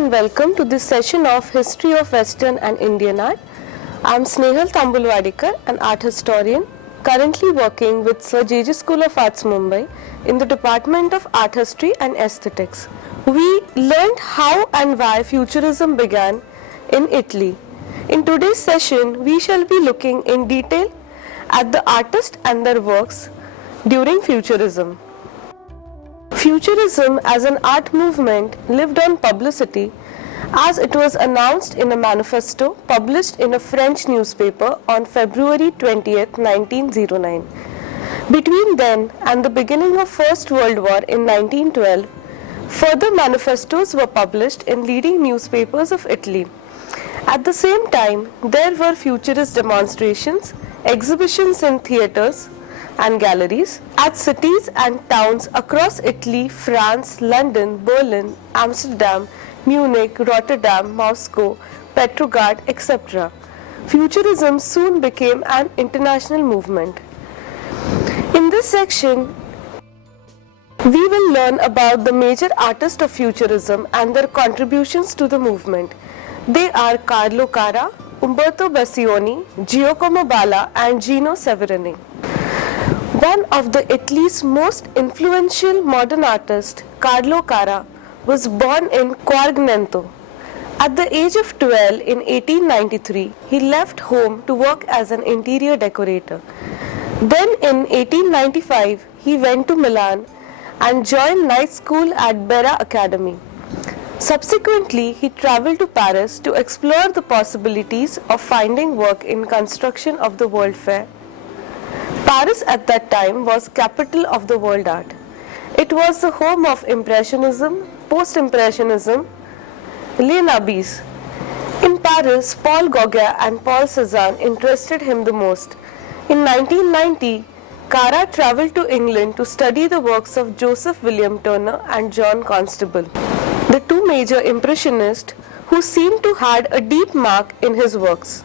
and welcome to this session of History of Western and Indian Art. I am Snehal Tambulwadikar, an art historian, currently working with Sir J.J. School of Arts, Mumbai in the Department of Art History and Aesthetics. We learned how and why Futurism began in Italy. In today's session, we shall be looking in detail at the artists and their works during Futurism. Futurism as an art movement lived on publicity as it was announced in a manifesto published in a French newspaper on February 20, 1909. Between then and the beginning of First World War in 1912, further manifestos were published in leading newspapers of Italy. At the same time, there were futurist demonstrations, exhibitions in theatres and galleries at cities and towns across Italy, France, London, Berlin, Amsterdam, Munich, Rotterdam, Moscow, Petrograd, etc. Futurism soon became an international movement. In this section, we will learn about the major artists of Futurism and their contributions to the movement. They are Carlo Cara, Umberto Bessioni, Giacomo Balla, and Gino Severini. One of Italy's most influential modern artists, Carlo Cara, was born in Quargnento. At the age of 12 in 1893, he left home to work as an interior decorator. Then in 1895, he went to Milan and joined night school at Bera Academy. Subsequently, he traveled to Paris to explore the possibilities of finding work in construction of the World Fair. Paris at that time was capital of the world art. It was the home of Impressionism, Post-Impressionism, Les Nabis. In Paris, Paul Gauguin and Paul Cézanne interested him the most. In 1990, Cara traveled to England to study the works of Joseph William Turner and John Constable, the two major Impressionists who seemed to have a deep mark in his works.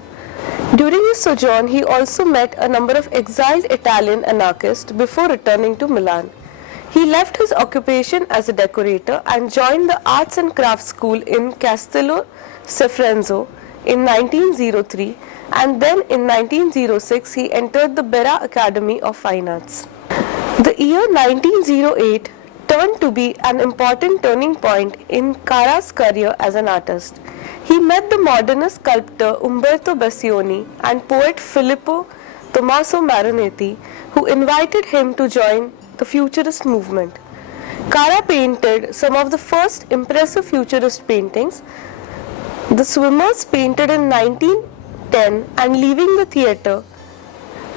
During his sojourn, he also met a number of exiled Italian anarchists before returning to Milan. He left his occupation as a decorator and joined the Arts and Crafts School in Castello Cefrenzo in 1903, and then in 1906 he entered the Bera Academy of Fine Arts. The year 1908 turned to be an important turning point in Cara's career as an artist. He met the modernist sculptor Umberto Bessioni and poet Filippo Tommaso Marinetti, who invited him to join the Futurist movement. Cara painted some of the first impressive Futurist paintings. The Swimmers, painted in 1910, and Leaving the Theatre,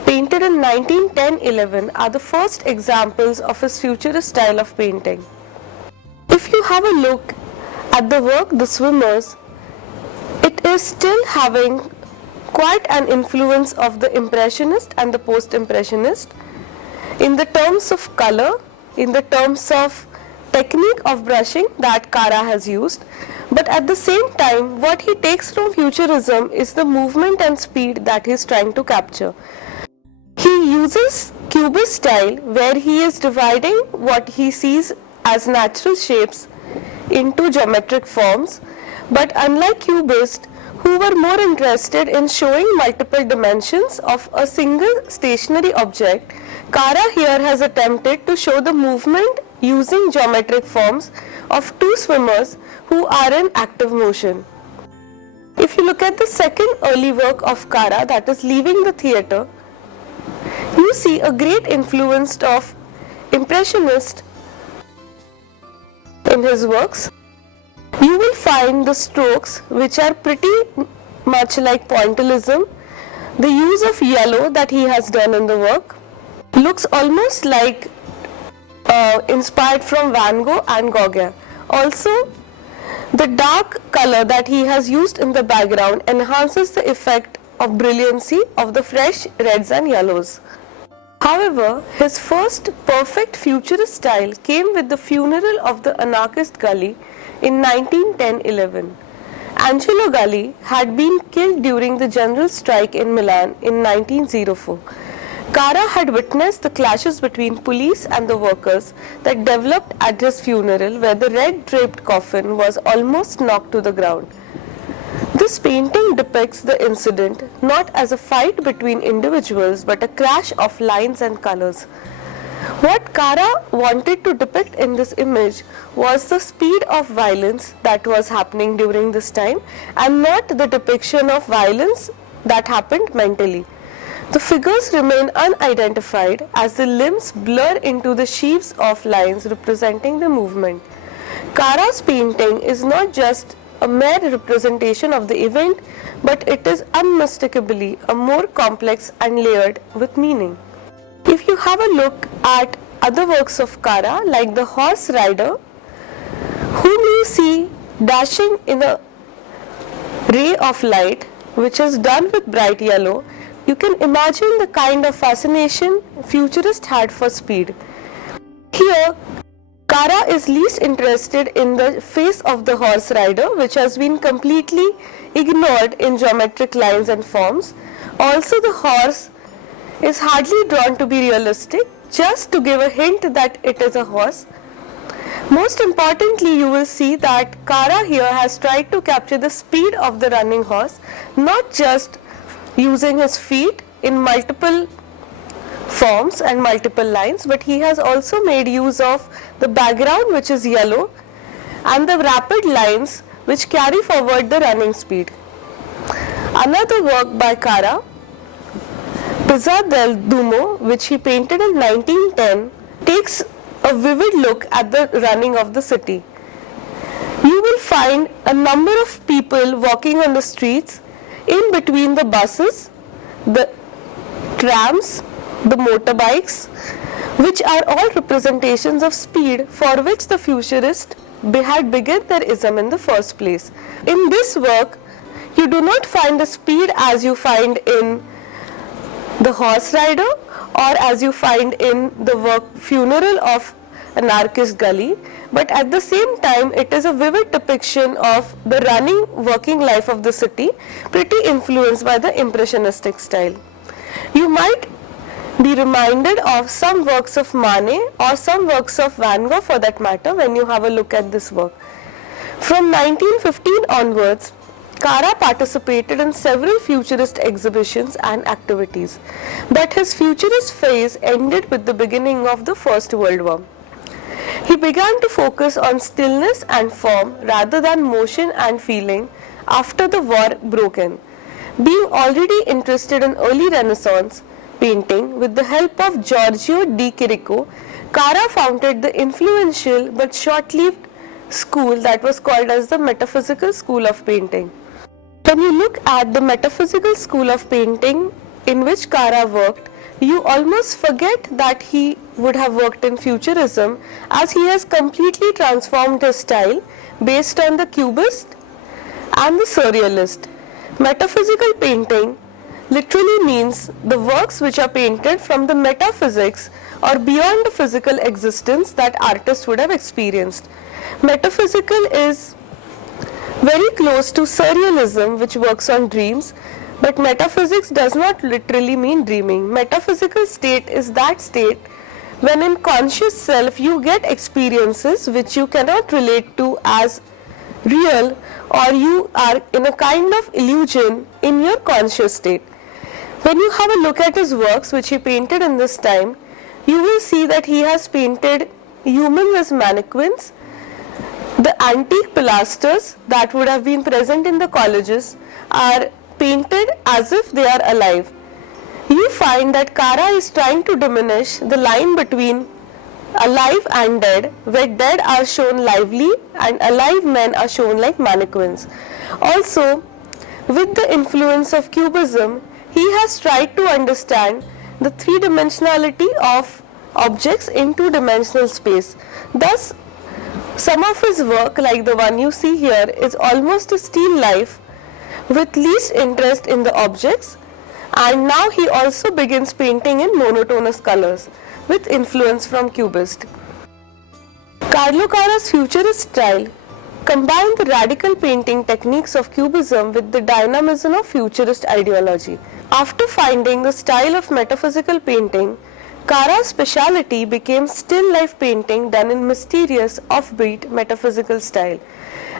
painted in 1910-11, are the first examples of his Futurist style of painting. If you have a look at the work The Swimmers, it is still having quite an influence of the Impressionist and the Post-Impressionist in the terms of color, in the terms of technique of brushing that Cara has used, but at the same time what he takes from Futurism is the movement and speed that he is trying to capture. He uses Cubist style where he is dividing what he sees as natural shapes into geometric forms, but unlike Cubists, who were more interested in showing multiple dimensions of a single stationary object, Cara here has attempted to show the movement using geometric forms of two swimmers who are in active motion. If you look at the second early work of Cara, that is Leaving the Theatre, you see a great influence of Impressionist in his works. You will find the strokes which are pretty much like pointillism. The use of yellow that he has done in the work looks almost like inspired from Van Gogh and Gauguin. Also, the dark color that he has used in the background enhances the effect of brilliancy of the fresh reds and yellows. However, his first perfect Futurist style came with the funeral of the anarchist Galli in 1910-11. Angelo Galli had been killed during the general strike in Milan in 1904. Cara had witnessed the clashes between police and the workers that developed at his funeral, where the red-draped coffin was almost knocked to the ground. This painting depicts the incident not as a fight between individuals but a clash of lines and colors. What Cara wanted to depict in this image was the speed of violence that was happening during this time and not the depiction of violence that happened mentally. The figures remain unidentified as the limbs blur into the sheaves of lines representing the movement. Cara's painting is not just a mere representation of the event, but it is unmistakably a more complex and layered with meaning. If you have a look at other works of Cara, like the horse rider, whom you see dashing in a ray of light, which is done with bright yellow, you can imagine the kind of fascination futurists had for speed. Here, Cara is least interested in the face of the horse rider, which has been completely ignored in geometric lines and forms. Also, the horse is hardly drawn to be realistic, just to give a hint that it is a horse. Most importantly, you will see that Cara here has tried to capture the speed of the running horse, not just using his feet in multiple forms and multiple lines, but he has also made use of the background, which is yellow, and the rapid lines which carry forward the running speed. Another work by Cara, Piazza del Duomo, which he painted in 1910, takes a vivid look at the running of the city. You will find a number of people walking on the streets, in between the buses, the trams, the motorbikes, which are all representations of speed for which the futurists had begun their ism in the first place. In this work, you do not find the speed as you find in the horse rider or as you find in the work Funeral of Anarchist Gully, but at the same time it is a vivid depiction of the running working life of the city, pretty influenced by the impressionistic style. You might be reminded of some works of Manet or some works of Van Gogh for that matter when you have a look at this work. From 1915 onwards, Cara participated in several futurist exhibitions and activities, but his futurist phase ended with the beginning of the First World War. He began to focus on stillness and form rather than motion and feeling after the war broke in. Being already interested in early Renaissance painting, with the help of Giorgio di Chirico, Cara founded the influential but short-lived school that was called as the Metaphysical School of Painting. When you look at the Metaphysical School of Painting in which Cara worked, you almost forget that he would have worked in Futurism, as he has completely transformed his style based on the Cubist and the Surrealist. Metaphysical painting literally means the works which are painted from the metaphysics or beyond the physical existence that artists would have experienced. Metaphysical is very close to Surrealism, which works on dreams, but metaphysics does not literally mean dreaming. Metaphysical state is that state when in conscious self you get experiences which you cannot relate to as real, or you are in a kind of illusion in your conscious state. When you have a look at his works which he painted in this time, you will see that he has painted humans as mannequins. The antique pilasters that would have been present in the colleges are painted as if they are alive. You find that Cara is trying to diminish the line between alive and dead, where dead are shown lively and alive men are shown like mannequins. Also, with the influence of Cubism, he has tried to understand the three-dimensionality of objects in two-dimensional space. Thus, some of his work, like the one you see here, is almost a still life with least interest in the objects, and now he also begins painting in monotonous colors with influence from Cubist. Carlo Cara's futurist style combined the radical painting techniques of Cubism with the dynamism of futurist ideology. After finding the style of metaphysical painting, Kara's speciality became still life painting done in mysterious, offbeat metaphysical style.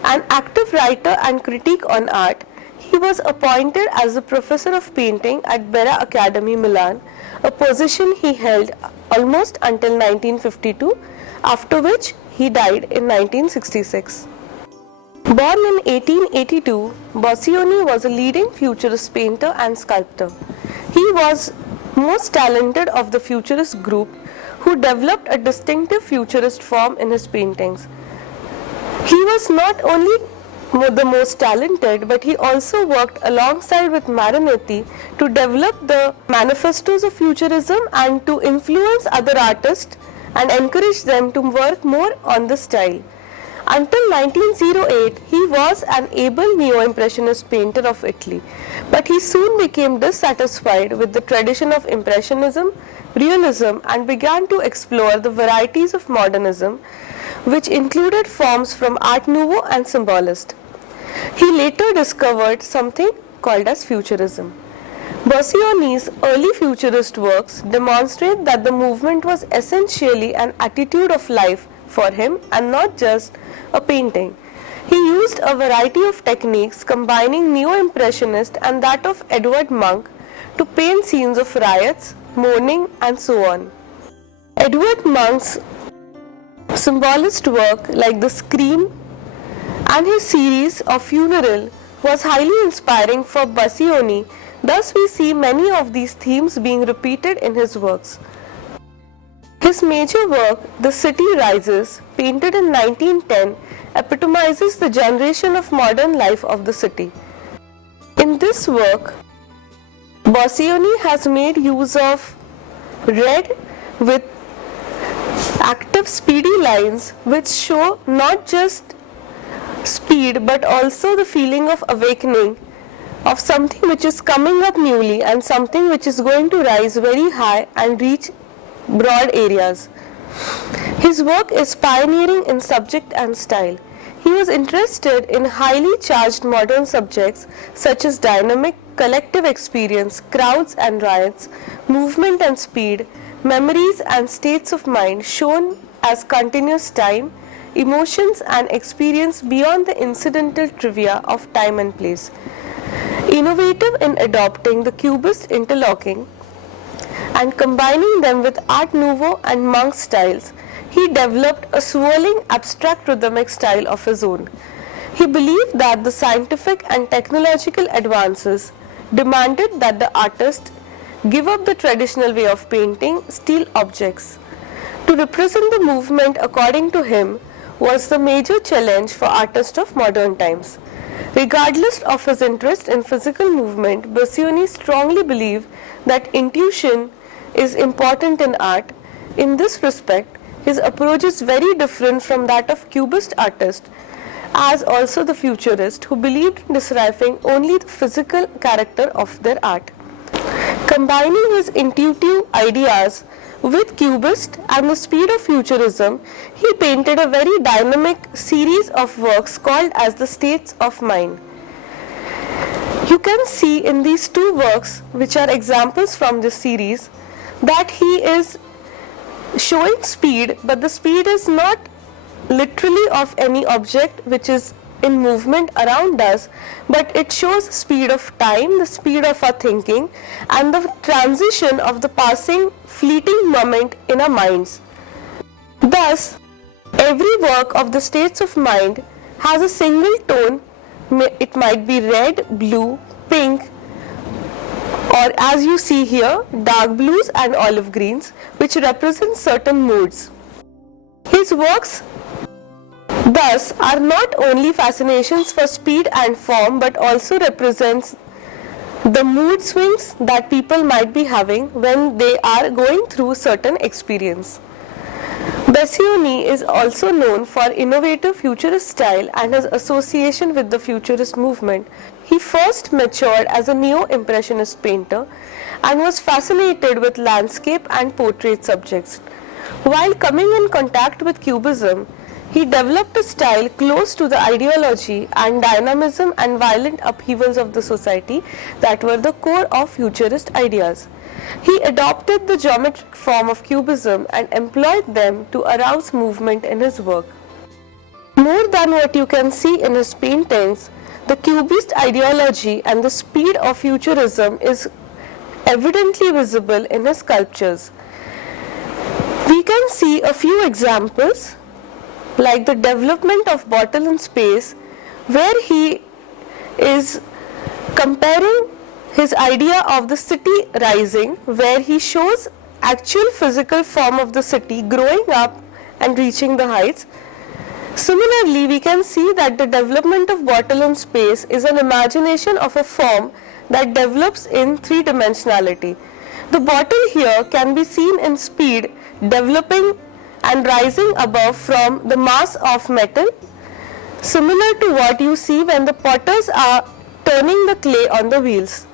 An active writer and critic on art, he was appointed as a professor of painting at Bera Academy, Milan, a position he held almost until 1952, after which he died in 1966. Born in 1882, Boccioni was a leading futurist painter and sculptor. He was most talented of the futurist group who developed a distinctive futurist form in his paintings. He was not only the most talented, but he also worked alongside with Marinetti to develop the manifestos of futurism and to influence other artists and encourage them to work more on the style. Until 1908, he was an able neo-impressionist painter of Italy, but he soon became dissatisfied with the tradition of Impressionism, Realism, and began to explore the varieties of modernism, which included forms from Art Nouveau and Symbolist. He later discovered something called as Futurism. Boccioni's early futurist works demonstrate that the movement was essentially an attitude of life for him and not just a painting. He used a variety of techniques combining neo-impressionist and that of Edward Munch to paint scenes of riots, mourning, and so on. Edward Munch's symbolist work like The Scream and his series of Funeral was highly inspiring for Boccioni. Thus we see many of these themes being repeated in his works. His major work, The City Rises, painted in 1910, epitomizes the generation of modern life of the city. In this work, Boccioni has made use of red with active speedy lines which show not just speed but also the feeling of awakening of something which is coming up newly and something which is going to rise very high and reach broad areas. His work is pioneering in subject and style. He was interested in highly charged modern subjects such as dynamic, collective experience, crowds and riots, movement and speed, memories and states of mind shown as continuous time, emotions and experience beyond the incidental trivia of time and place. Innovative in adopting the Cubist interlocking and combining them with Art Nouveau and Munch styles, he developed a swirling abstract rhythmic style of his own. He believed that the scientific and technological advances demanded that the artist give up the traditional way of painting steel objects. To represent the movement according to him was the major challenge for artists of modern times. Regardless of his interest in physical movement, Boccioni strongly believed that intuition is important in art. In this respect, his approach is very different from that of Cubist artists, as also the futurists who believed in describing only the physical character of their art. Combining his intuitive ideas with Cubist and the speed of futurism, he painted a very dynamic series of works called as the states of mind. You can see in these two works, which are examples from this series, that he is showing speed, but the speed is not literally of any object which is in movement around us, but it shows speed of time, the speed of our thinking, and the transition of the passing fleeting moment in our minds. Thus, every work of the states of mind has a single tone. It might be red, blue, pink, or as you see here, dark blues and olive greens, which represent certain moods. His works thus are not only fascinations for speed and form, but also represents the mood swings that people might be having when they are going through certain experience. Boccioni is also known for innovative futurist style and his association with the futurist movement. He first matured as a neo-impressionist painter and was fascinated with landscape and portrait subjects. While coming in contact with Cubism, he developed a style close to the ideology and dynamism and violent upheavals of the society that were the core of futurist ideas. He adopted the geometric form of cubism and employed them to arouse movement in his work. More than what you can see in his paintings, the Cubist ideology and the speed of futurism is evidently visible in his sculptures. We can see a few examples like the development of bottle in space, where he is comparing his idea of the city rising, where he shows actual physical form of the city growing up and reaching the heights. Similarly, we can see that the development of bottle in space is an imagination of a form that develops in three-dimensionality. The bottle here can be seen in speed developing and rising above from the mass of metal, similar to what you see when the potters are turning the clay on the wheels.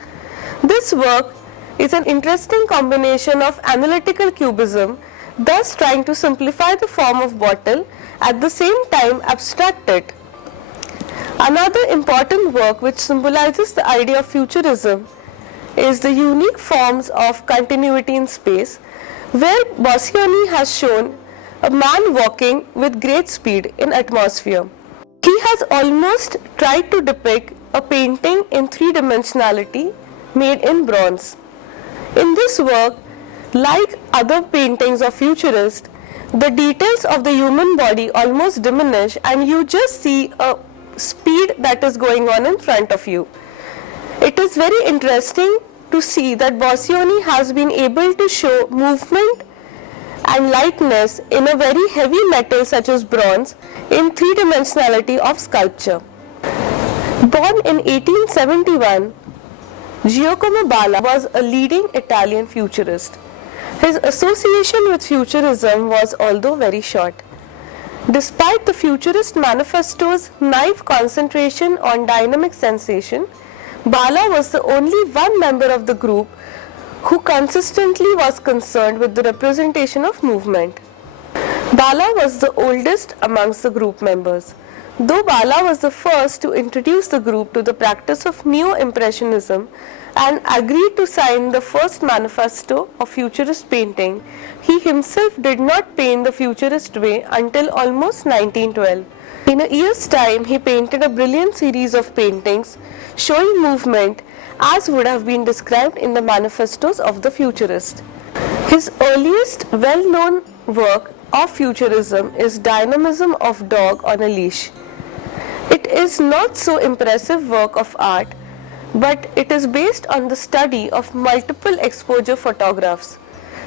This work is an interesting combination of analytical cubism, thus trying to simplify the form of bottle, at the same time abstract it. Another important work which symbolizes the idea of futurism is the unique forms of continuity in space, where Boccioni has shown a man walking with great speed in atmosphere. He has almost tried to depict a painting in three-dimensionality made in bronze. In this work, like other paintings of futurists, the details of the human body almost diminish and you just see a speed that is going on in front of you. It is very interesting to see that Boccioni has been able to show movement and lightness in a very heavy metal such as bronze in three-dimensionality of sculpture. Born in 1871, Giacomo Balla was a leading Italian futurist. His association with futurism was although very short. Despite the futurist manifesto's naive concentration on dynamic sensation, Balla was the only one member of the group who consistently was concerned with the representation of movement. Balla was the oldest amongst the group members. Though Balla was the first to introduce the group to the practice of Neo-Impressionism and agreed to sign the first manifesto of futurist painting, he himself did not paint the futurist way until almost 1912. In a year's time, he painted a brilliant series of paintings showing movement as would have been described in the manifestos of the futurist. His earliest well-known work of futurism is Dynamism of Dog on a Leash. It is not so impressive work of art, but it is based on the study of multiple exposure photographs.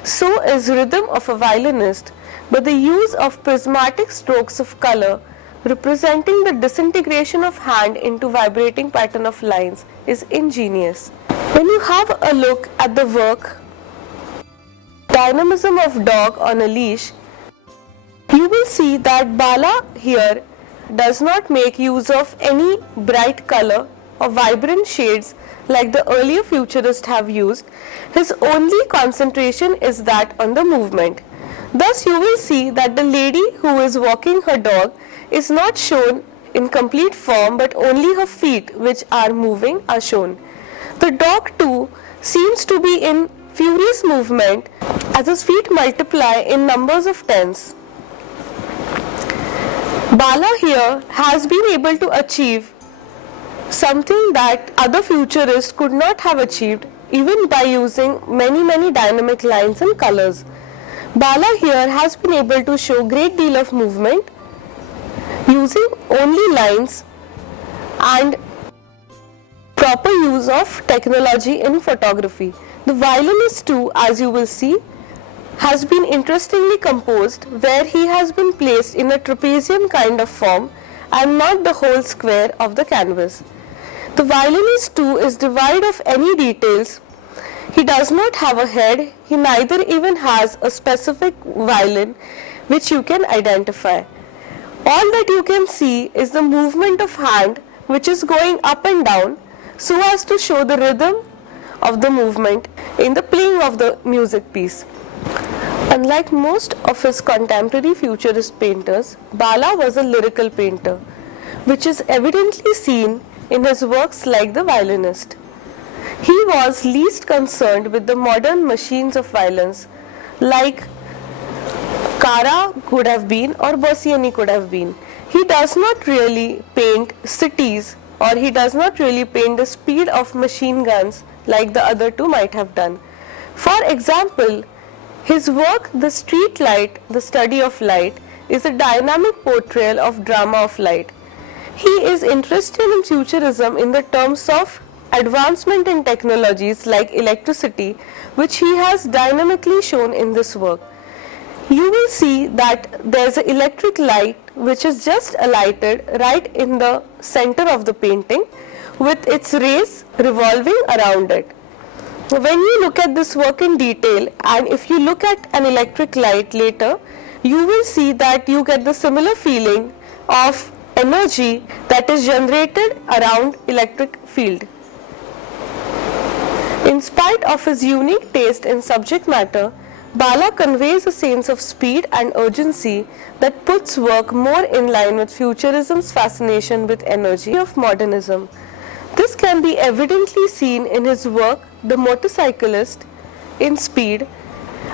So is Rhythm of a Violinist, but the use of prismatic strokes of color representing the disintegration of hand into vibrating pattern of lines is ingenious. When you have a look at the work Dynamism of Dog on a Leash, you will see that Balla here does not make use of any bright color or vibrant shades like the earlier futurists have used. His only concentration is that on the movement. Thus you will see that the lady who is walking her dog is not shown in complete form, but only her feet which are moving are shown. The dog too seems to be in furious movement as his feet multiply in numbers of tens. Balla here has been able to achieve something that other futurists could not have achieved, even by using many dynamic lines and colors. Balla here has been able to show great deal of movement using only lines and proper use of technology in photography. The violinist too, as you will see, has been interestingly composed, where he has been placed in a trapezium kind of form and not the whole square of the canvas. The violinist too is devoid of any details. He does not have a head, he neither even has a specific violin which you can identify. All that you can see is the movement of hand which is going up and down so as to show the rhythm of the movement in the playing of the music piece. Unlike most of his contemporary futurist painters, Bala was a lyrical painter, which is evidently seen in his works like The Violinist. He was least concerned with the modern machines of violence, like Cara could have been or Bosciani could have been. He does not really paint cities, or he does not really paint the speed of machine guns like the other two might have done. For example, his work, The Street Light, The Study of Light, is a dynamic portrayal of drama of light. He is interested in futurism in the terms of advancement in technologies like electricity, which he has dynamically shown in this work. You will see that there is an electric light which is just alighted right in the center of the painting with its rays revolving around it. When you look at this work in detail, and if you look at an electric light later, you will see that you get the similar feeling of energy that is generated around electric field. In spite of his unique taste in subject matter, Bala conveys a sense of speed and urgency that puts work more in line with futurism's fascination with energy of modernism. This can be evidently seen in his work The Motorcyclist in Speed,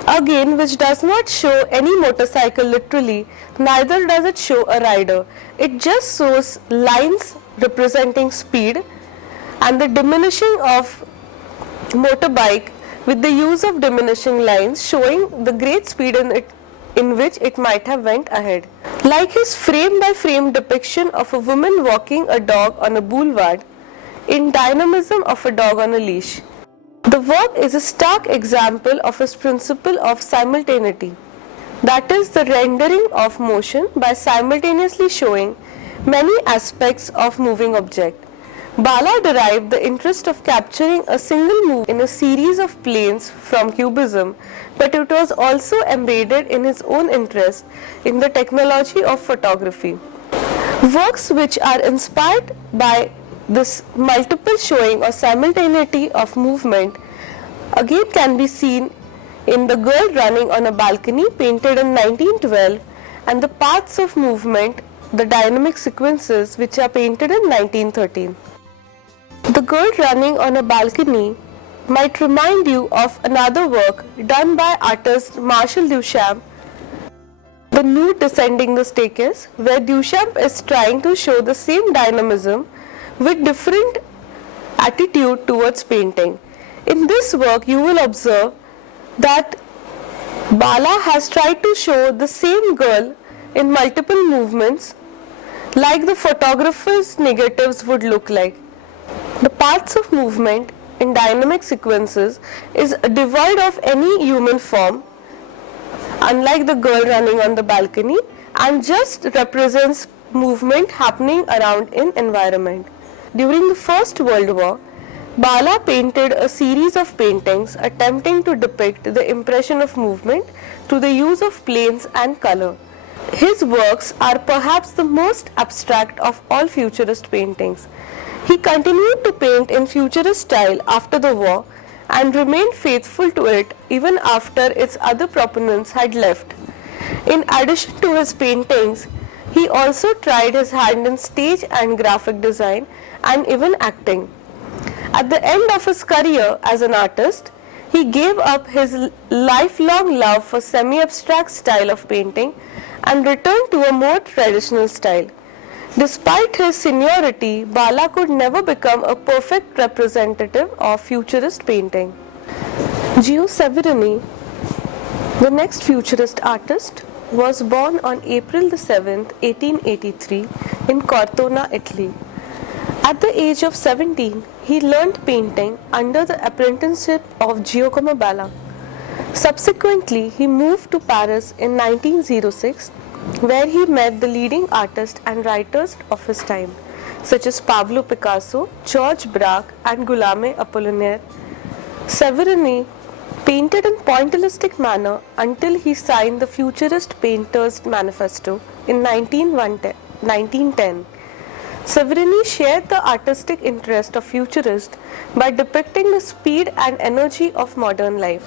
again which does not show any motorcycle literally, neither does it show a rider. It just shows lines representing speed and the diminishing of motorbike with the use of diminishing lines showing the great speed in which it might have went ahead. Like his frame-by-frame depiction of a woman walking a dog on a boulevard, in Dynamism of a Dog on a Leash, the work is a stark example of his principle of simultaneity, that is, the rendering of motion by simultaneously showing many aspects of moving object. Bala derived the interest of capturing a single move in a series of planes from Cubism, but it was also embedded in his own interest in the technology of photography. Works which are inspired by this multiple showing or simultaneity of movement again can be seen in The Girl Running on a Balcony, painted in 1912, and The Paths of Movement, the dynamic sequences, which are painted in 1913. The Girl Running on a Balcony might remind you of another work done by artist Marcel Duchamp, The Nude Descending the Staircase, where Duchamp is trying to show the same dynamism with different attitude towards painting. In this work, you will observe that Bala has tried to show the same girl in multiple movements, like the photographer's negatives would look like. The Paths of Movement in dynamic sequences is devoid of any human form, unlike The Girl Running on the Balcony, and just represents movement happening around in environment. During the First World War, Bala painted a series of paintings attempting to depict the impression of movement through the use of planes and color. His works are perhaps the most abstract of all futurist paintings. He continued to paint in futurist style after the war and remained faithful to it even after its other proponents had left. In addition to his paintings, he also tried his hand in stage and graphic design and even acting. At the end of his career as an artist, he gave up his lifelong love for semi-abstract style of painting and returned to a more traditional style. Despite his seniority, Bala could never become a perfect representative of futurist painting. Gio Severini, the next futurist artist, was born on April 7, 1883 in Cortona, Italy. At the age of 17, he learned painting under the apprenticeship of Giacomo Balla. Subsequently, he moved to Paris in 1906, where he met the leading artists and writers of his time, such as Pablo Picasso, Georges Braque, and Guillaume Apollinaire. Severini painted in pointillistic manner until he signed the Futurist Painters Manifesto in 1910. Severini shared the artistic interest of futurists by depicting the speed and energy of modern life.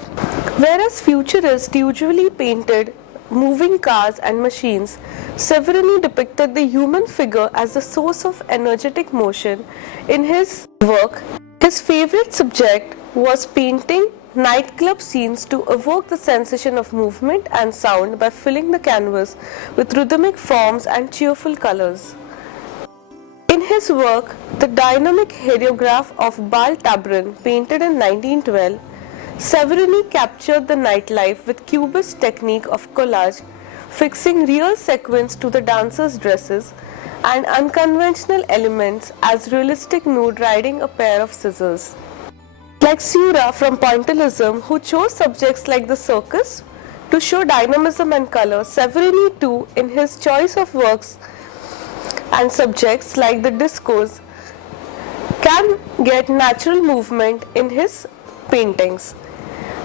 Whereas futurists usually painted moving cars and machines, Severini depicted the human figure as the source of energetic motion. In his work, his favorite subject was painting nightclub scenes to evoke the sensation of movement and sound by filling the canvas with rhythmic forms and cheerful colors. In his work, The Dynamic Heliograph of Bal Tabarin, painted in 1912, Severini captured the nightlife with cubist technique of collage, fixing real sequins to the dancers' dresses and unconventional elements as realistic nude riding a pair of scissors. Like Seurat from Pointillism, who chose subjects like the circus to show dynamism and color, Severini too, in his choice of works and subjects like the discos, can get natural movement in his paintings.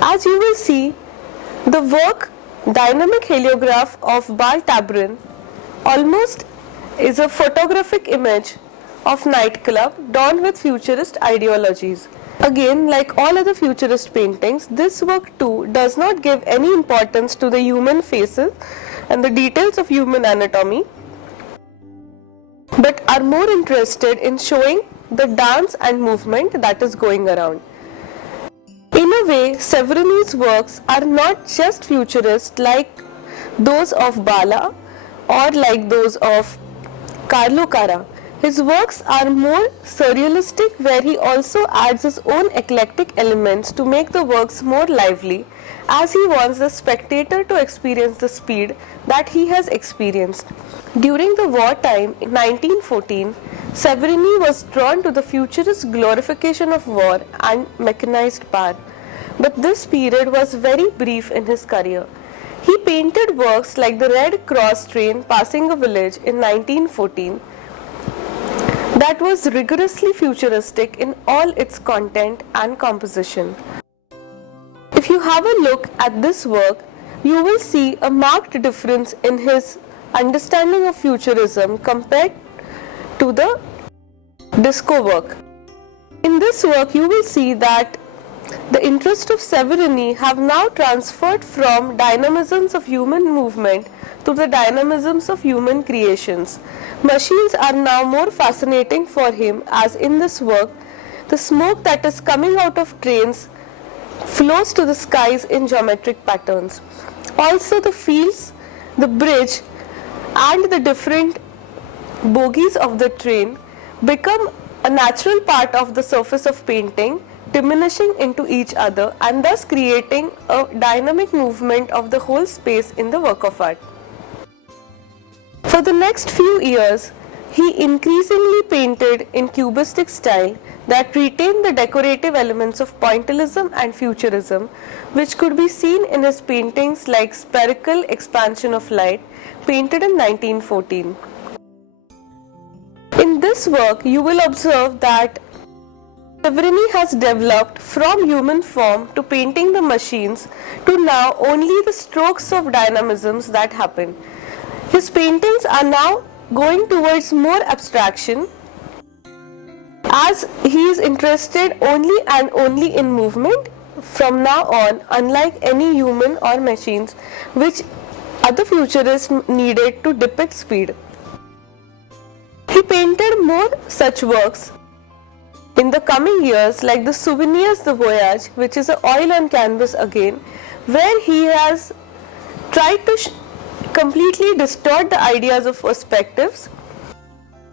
As you will see, the work Dynamic Heliograph of Bal Tabarin almost is a photographic image of nightclub donned with futurist ideologies. Again, like all other futurist paintings, this work too does not give any importance to the human faces and the details of human anatomy, but are more interested in showing the dance and movement that is going around. In a way, Severini's works are not just futurist like those of Bala or like those of Carlo Cara. His works are more surrealistic, where he also adds his own eclectic elements to make the works more lively, as he wants the spectator to experience the speed that he has experienced. During the wartime in 1914, Severini was drawn to the futurist glorification of war and mechanized power. But this period was very brief in his career. He painted works like the Red Cross train passing a village in 1914 that was rigorously futuristic in all its content and composition. If you have a look at this work, you will see a marked difference in his understanding of futurism compared to the disco work. In this work, you will see that the interest of Severini have now transferred from dynamisms of human movement to the dynamisms of human creations. Machines are now more fascinating for him, as in this work, the smoke that is coming out of trains flows to the skies in geometric patterns. Also, the fields, the bridge, and the different bogies of the train become a natural part of the surface of painting, diminishing into each other and thus creating a dynamic movement of the whole space in the work of art. For the next few years, he increasingly painted in cubistic style that retained the decorative elements of pointillism and futurism, which could be seen in his paintings like Spherical Expansion of Light, painted in 1914. In this work, you will observe that Severini has developed from human form to painting the machines to now only the strokes of dynamisms that happen. His paintings are now going towards more abstraction, as he is interested only and only in movement from now on, unlike any human or machines which other futurists needed to depict speed. He painted more such works in the coming years, like the Souvenirs de Voyage, which is an oil on canvas again, where he has tried to completely distort the ideas of perspectives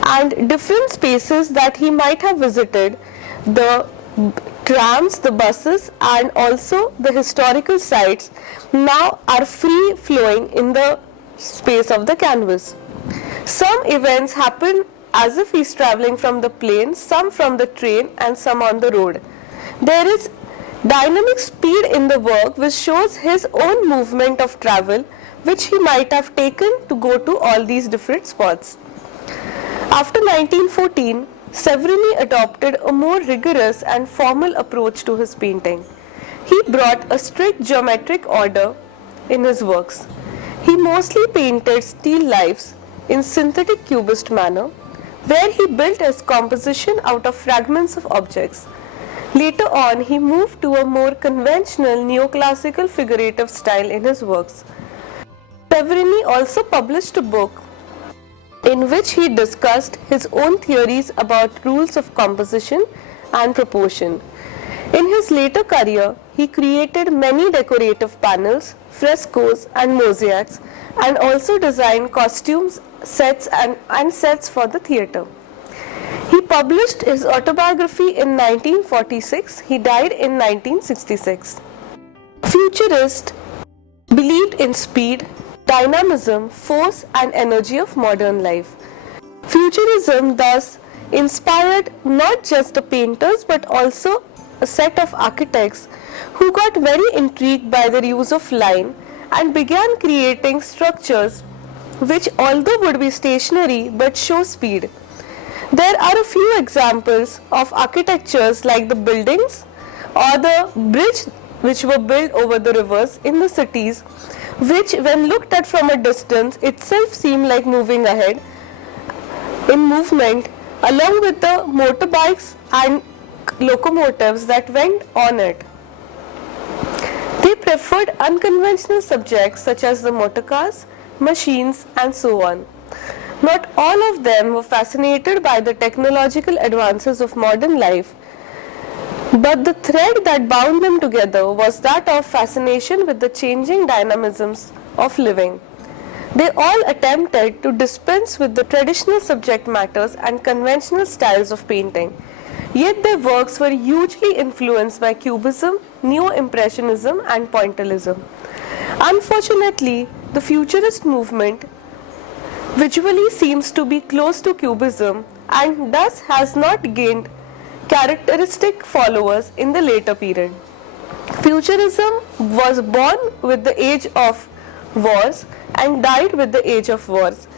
and different spaces that he might have visited, the trams, the buses, and also the historical sites now are free flowing in the space of the canvas. Some events happen as if he is traveling from the plane, some from the train, and some on the road. There is dynamic speed in the work which shows his own movement of travel, which he might have taken to go to all these different spots. After 1914, Severini adopted a more rigorous and formal approach to his painting. He brought a strict geometric order in his works. He mostly painted still lifes in synthetic cubist manner, where he built his composition out of fragments of objects. Later on, he moved to a more conventional neoclassical figurative style in his works. Severini also published a book in which he discussed his own theories about rules of composition and proportion. In his later career, he created many decorative panels, frescoes, and mosaics, and also designed costumes, sets, and sets for the theatre. He published his autobiography in 1946. He died in 1966. Futurists believed in speed, dynamism, force, and energy of modern life. Futurism thus inspired not just the painters but also a set of architects who got very intrigued by the use of line and began creating structures which, although would be stationary, but show speed. There are a few examples of architectures like the buildings or the bridge which were built over the rivers in the cities, which when looked at from a distance itself seemed like moving ahead in movement, along with the motorbikes and locomotives that went on it. They preferred unconventional subjects such as the motorcars, machines, and so on. Not all of them were fascinated by the technological advances of modern life, but the thread that bound them together was that of fascination with the changing dynamisms of living. They all attempted to dispense with the traditional subject matters and conventional styles of painting, yet their works were hugely influenced by Cubism, Neo-Impressionism, and Pointillism. Unfortunately, the Futurist movement visually seems to be close to Cubism and thus has not gained characteristic followers in the later period. Futurism was born with the age of wars and died with the age of wars.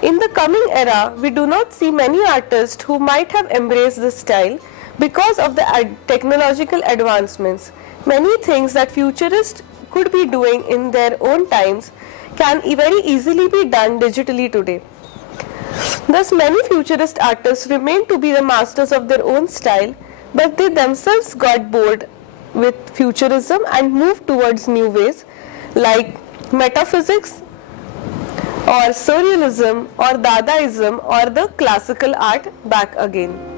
In the coming era, we do not see many artists who might have embraced this style because of the technological advancements. Many things that futurists could be doing in their own times can very easily be done digitally today. Thus, many futurist artists remain to be the masters of their own style, but they themselves got bored with futurism and moved towards new ways like metaphysics or surrealism or Dadaism or the classical art back again.